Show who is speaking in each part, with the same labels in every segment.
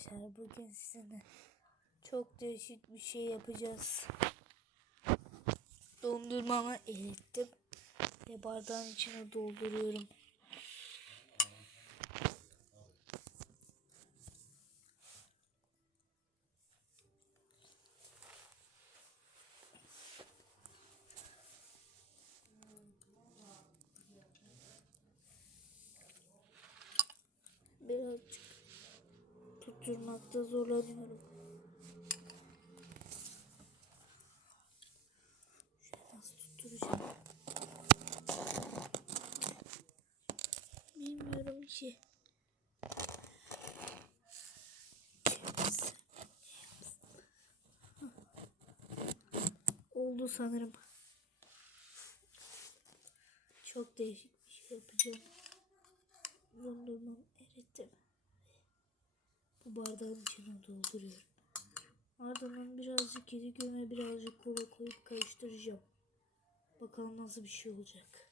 Speaker 1: arkadaşlar bugün sizinle çok değişik bir şey yapacağız. Dondurmamı erittim ve bardağın içine dolduruyorum. Birazcık tutturmakta zorlanıyorum. Şöyle nasıl tutturacağım? Bilmiyorum ki. Oldu sanırım. Çok değişik bir şey yapacağım. Dondurmam erittim. Bardağın içine dolduruyorum. Ardından birazcık yedi göme birazcık kola koyup karıştıracağım. Bakalım nasıl bir şey olacak.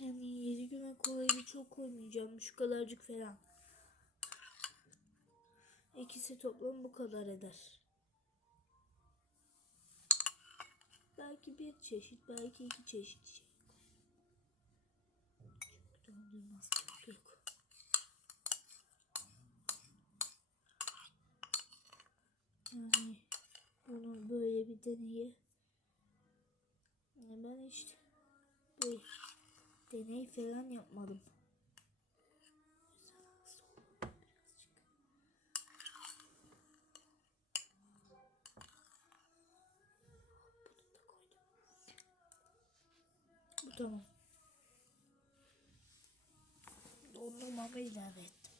Speaker 1: Yani yedi güme kolayı çok koymayacağım. Şu kadarcık falan. İkisi toplam bu kadar eder. Belki bir çeşit, belki iki çeşit çok yok. Yani bunu böyle bir deneye. Yani ben hiç böyle deney falan yapmadım. Bu tamam. Dondurmamı ilave ettim.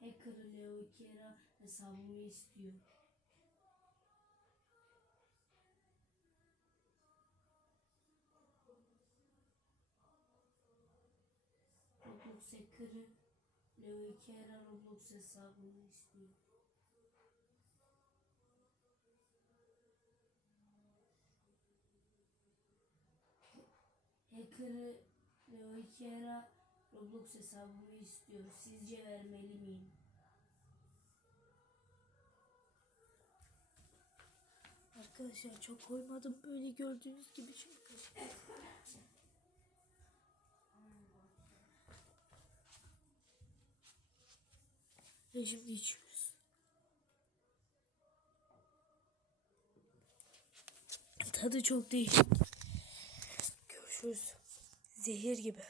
Speaker 2: Hacker Leo Kera hesabımı istiyor. Hacker'ı Leo Kera Roblox hesabımı istiyor. Hacker'ı Leo Kera Roblox hesabımı istiyor. Sizce vermeli miyim?
Speaker 1: Arkadaşlar çok koymadım böyle gördüğünüz gibi çünkü. Ve şimdi içiyoruz. Tadı çok değişik. Görüşürüz. Zehir gibi.